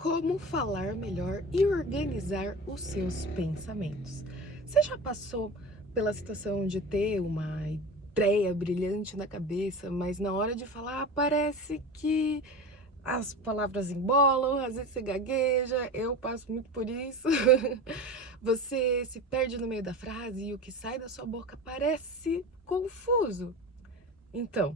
Como falar melhor e organizar os seus pensamentos. Você já passou pela situação de ter uma ideia brilhante na cabeça, mas na hora de falar parece que as palavras embolam, às vezes você gagueja, eu passo muito por isso. Você se perde no meio da frase e o que sai da sua boca parece confuso. Então,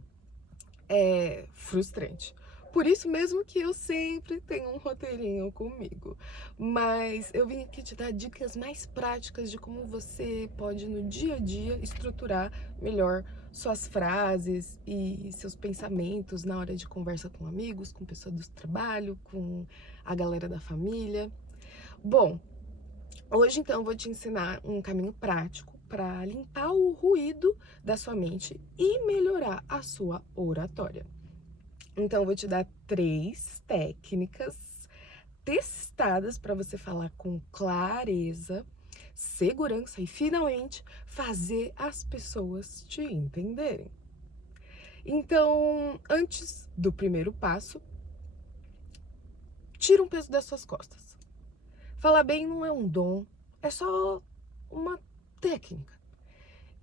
é frustrante. Por isso mesmo que eu sempre tenho um roteirinho comigo. Mas eu vim aqui te dar dicas mais práticas de como você pode, no dia a dia, estruturar melhor suas frases e seus pensamentos na hora de conversa com amigos, com pessoas do trabalho, com a galera da família. Bom, hoje então eu vou te ensinar um caminho prático para limpar o ruído da sua mente e melhorar a sua oratória. Então, eu vou te dar 3 técnicas testadas para você falar com clareza, segurança e, finalmente, fazer as pessoas te entenderem. Então, antes do primeiro passo, tira um peso das suas costas. Falar bem não é um dom, é só uma técnica.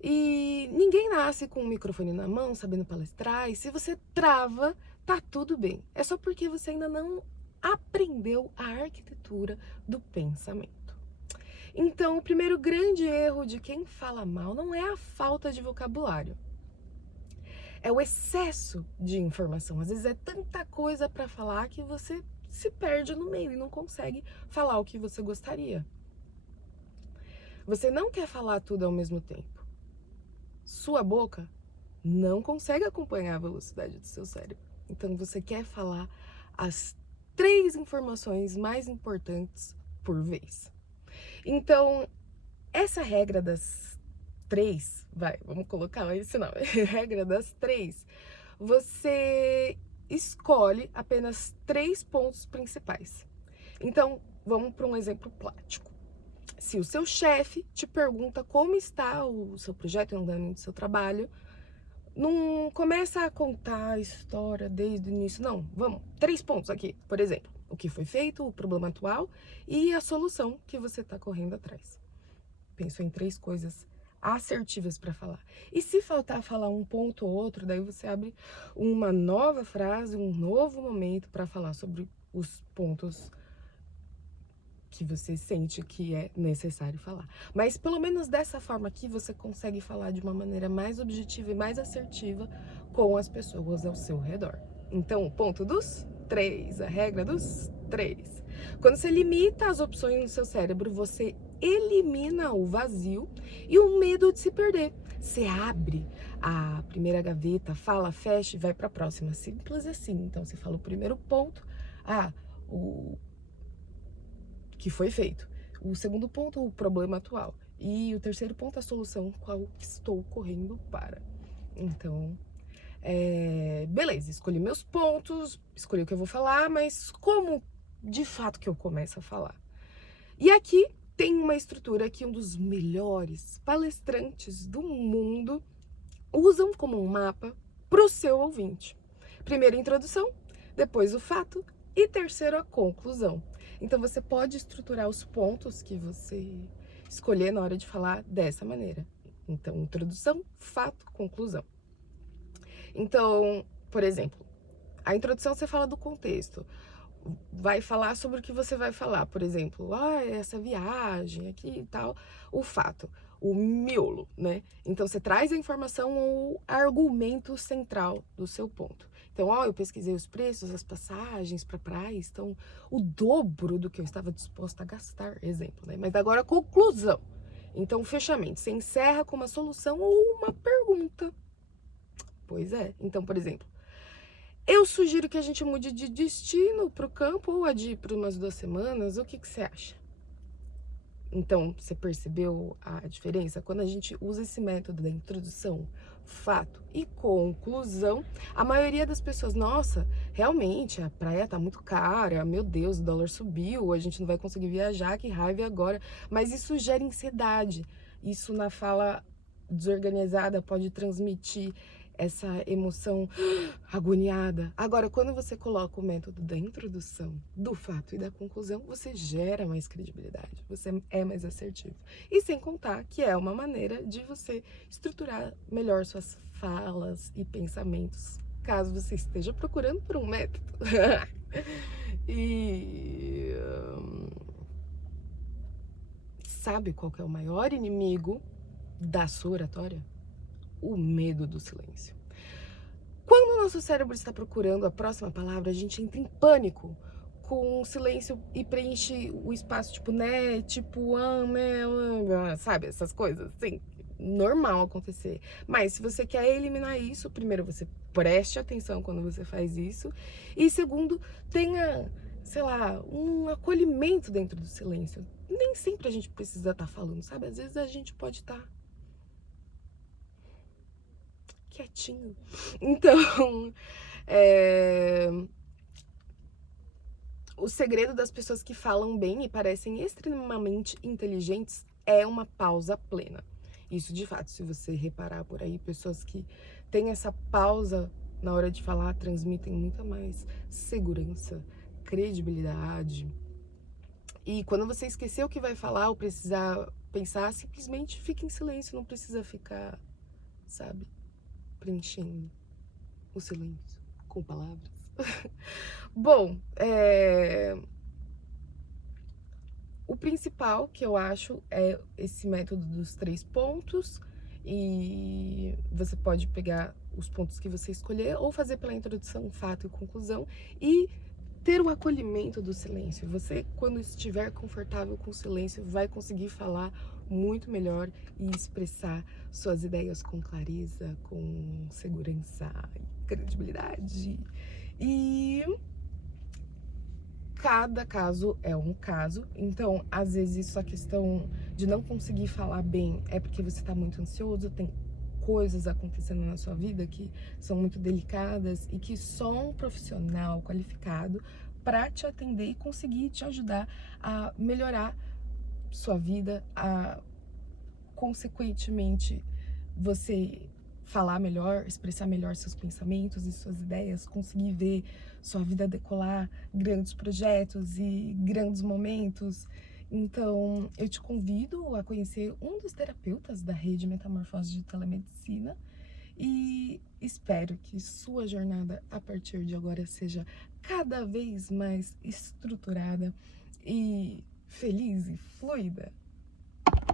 E ninguém nasce com um microfone na mão, sabendo palestrar, e se você trava, tá tudo bem. É só porque você ainda não aprendeu a arquitetura do pensamento. Então, o primeiro grande erro de quem fala mal não é a falta de vocabulário, é o excesso de informação. Às vezes é tanta coisa para falar que você se perde no meio e não consegue falar o que você gostaria. Você não quer falar tudo ao mesmo tempo. Sua boca não consegue acompanhar a velocidade do seu cérebro. Então você quer falar as 3 informações mais importantes por vez. Então, essa regra das 3, vamos colocar esse nome, regra das 3, você escolhe apenas 3 pontos principais. Então, vamos para um exemplo prático. Se o seu chefe te pergunta como está o seu projeto, o andamento do seu trabalho, não começa a contar a história desde o início, não. Vamos, 3 pontos aqui, por exemplo. O que foi feito, o problema atual e a solução que você está correndo atrás. Pensou em 3 coisas assertivas para falar. E se faltar falar um ponto ou outro, daí você abre uma nova frase, um novo momento para falar sobre os pontos que você sente que é necessário falar. Mas pelo menos dessa forma aqui você consegue falar de uma maneira mais objetiva e mais assertiva com as pessoas ao seu redor. Então, o ponto dos 3, a regra dos 3. Quando você limita as opções no seu cérebro, você elimina o vazio e o medo de se perder. Você abre a primeira gaveta, fala, fecha e vai para a próxima. Simples assim. Então, você fala o primeiro ponto, o que foi feito. O segundo ponto, o problema atual. E o terceiro ponto, a solução qual estou correndo para. Então, beleza, escolhi meus pontos, escolhi o que eu vou falar, mas como de fato que eu começo a falar? E aqui tem uma estrutura que um dos melhores palestrantes do mundo usam como um mapa para o seu ouvinte. Primeiro a introdução, depois o fato e terceiro a conclusão. Então você pode estruturar os pontos que você escolher na hora de falar dessa maneira. Então, introdução, fato, conclusão. Então, por exemplo, a introdução você fala do contexto. Vai falar sobre o que você vai falar, por exemplo, essa viagem aqui e tal, o fato, o miolo, né? Então você traz a informação ou argumento central do seu ponto. Então, eu pesquisei os preços, as passagens para praia estão o dobro do que eu estava disposta a gastar, exemplo, né? Mas agora a conclusão. Então, o fechamento, você encerra com uma solução ou uma pergunta. Pois é. Então, por exemplo, eu sugiro que a gente mude de destino para o campo ou adie por umas 2 semanas. O que você acha? Então, você percebeu a diferença? Quando a gente usa esse método da introdução, fato e conclusão, a maioria das pessoas, nossa, realmente a praia tá muito cara, meu Deus, o dólar subiu, a gente não vai conseguir viajar, que raiva agora. Mas isso gera ansiedade. Isso na fala desorganizada pode transmitir essa emoção agoniada. Agora, quando você coloca o método da introdução, do fato e da conclusão, você gera mais credibilidade, você é mais assertivo. E sem contar que é uma maneira de você estruturar melhor suas falas e pensamentos, caso você esteja procurando por um método. E sabe qual que é o maior inimigo da sua oratória? O medo do silêncio. Quando o nosso cérebro está procurando a próxima palavra, a gente entra em pânico com o silêncio e preenche o espaço, tipo, né, tipo, né, sabe, essas coisas, assim, normal acontecer. Mas se você quer eliminar isso, primeiro você preste atenção quando você faz isso, e segundo, tenha, sei lá, um acolhimento dentro do silêncio. Nem sempre a gente precisa estar falando, sabe? Às vezes a gente pode estar quietinho. Então, é, o segredo das pessoas que falam bem e parecem extremamente inteligentes é uma pausa plena. Isso de fato, se você reparar por aí, pessoas que têm essa pausa na hora de falar transmitem muita mais segurança, credibilidade. E quando você esquecer o que vai falar ou precisar pensar, simplesmente fica em silêncio, não precisa ficar, sabe, preenchendo o silêncio com palavras. Bom, o principal que eu acho é esse método dos 3 pontos, e você pode pegar os pontos que você escolher ou fazer pela introdução, fato e conclusão, e ter o acolhimento do silêncio. Você, quando estiver confortável com o silêncio, vai conseguir falar muito melhor e expressar suas ideias com clareza, com segurança e credibilidade. E cada caso é um caso, então às vezes isso, a questão de não conseguir falar bem é porque você tá muito ansioso, tem coisas acontecendo na sua vida que são muito delicadas e que só um profissional qualificado para te atender e conseguir te ajudar a melhorar sua vida, a consequentemente você falar melhor, expressar melhor seus pensamentos e suas ideias, conseguir ver sua vida decolar, grandes projetos e grandes momentos. Então, eu te convido a conhecer um dos terapeutas da rede Metamorfose de Telemedicina e espero que sua jornada a partir de agora seja cada vez mais estruturada e feliz e fluida.